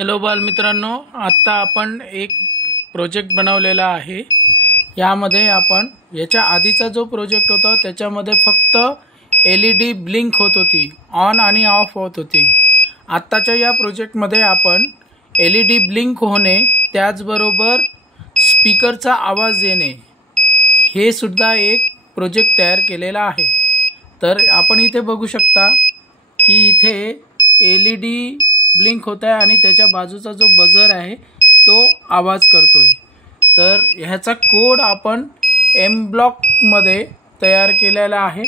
Hello बालमित्रांनो, आत्ता आपण एक प्रोजेक्ट बनवलेला आहे। यामध्ये आपण याच्या आधीचा जो प्रोजेक्ट होता त्याच्यामध्ये फक्त LED ब्लिंक होत होती, ऑन आणि ऑफ होत होती। आत्ताच्या या प्रोजेक्टमध्ये आपण LED ब्लिंक होणे त्याचबरोबर स्पीकरचा आवाज येणे हे सुद्धा एक प्रोजेक्ट तयार केलेला आहे। तर आपण इथे बघू शकता की इथे LED ब्लिंक होत आहे आणि त्याच्या बाजूचा जो बजर आहे तो आवाज करतोय। तर ह्याचा कोड आपण एम ब्लॉक मध्ये तयार केलेला आहे।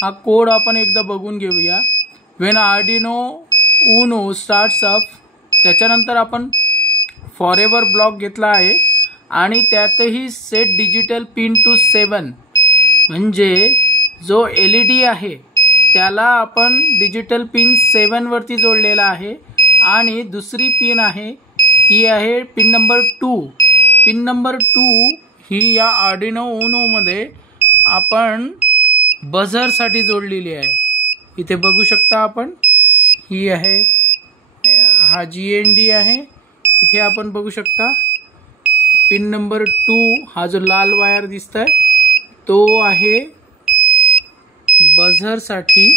हा कोड आपण एकदा बघून घेऊया। When Arduino Uno starts up, त्याच्यानंतर आपण फॉरएव्हर ब्लॉक घेतला आहे आणि त्यातही सेट डिजिटल पिन टू 7 म्हणजे जो LED आहे त्याला आपण डिजिटल पिन 7 वरती जोडलेला आहे आणि दुसरी पिन आहे ती आहे पिन नंबर 2। पिन नंबर 2 ही या आर्डिनो उनो मध्ये आपण बझर साठी जोडलेली आहे। इथे बघू शकता आपण, ही आहे, हा GND आहे। इथे आपण बघू शकता पिन नंबर 2 हा जो लाल वायर दिसतोय तो आहे बझर साठी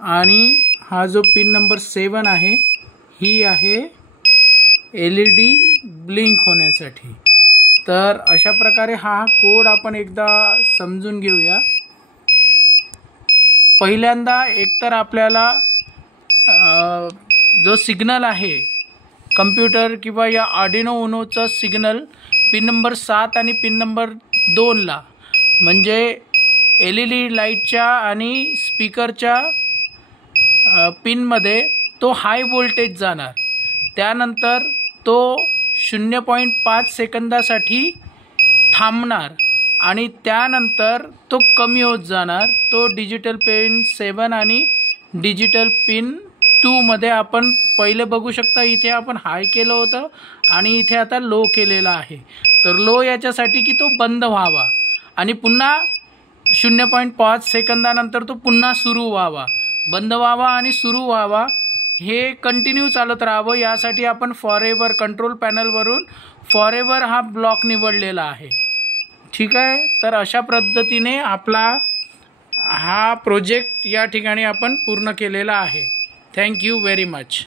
आणि हा जो पिन नंबर 7 आहे ही आहे LED ब्लिंक होण्यासाठी। तर अशा प्रकारे हा कोड आपण एकदा समजून घेऊया। पहिल्यांदा एकतर आपल्याला जो सिग्नल आहे कम्प्युटर किंवा या आर्डिनो उनोचा सिग्नल पिन नंबर 7 आणि पिन नंबर 2 ला म्हणजे LED लाईटच्या आणि स्पीकरच्या पिनमध्ये तो हाय व्होल्टेज जाणार, त्यानंतर तो 0.5 सेकंदासाठी थांबणार आणि त्यानंतर तो कमी होत जाणार। तो डिजिटल पिन 7 आणि डिजिटल पिन 2 मध्ये आपण पहिले बघू शकता इथे आपण हाय केलं होतं आणि इथे आता लो केलेला आहे। तर लो याच्यासाठी की तो बंद व्हावा आणि पुन्हा 0.5 सेकंदानंतर तो पुन्हा सुरू व्हावा, बंद व्हावा आणि सुरू व्हावा, हे कंटिन्यू चालत राहावं। यासाठी आपण फॉरएव्हर कंट्रोल पॅनलवरून फॉरएव्हर हा ब्लॉक निवडलेला आहे। ठीक आहे, तर अशा पद्धतीने आपला हा प्रोजेक्ट या ठिकाणी आपण पूर्ण केलेला आहे। Thank you very much.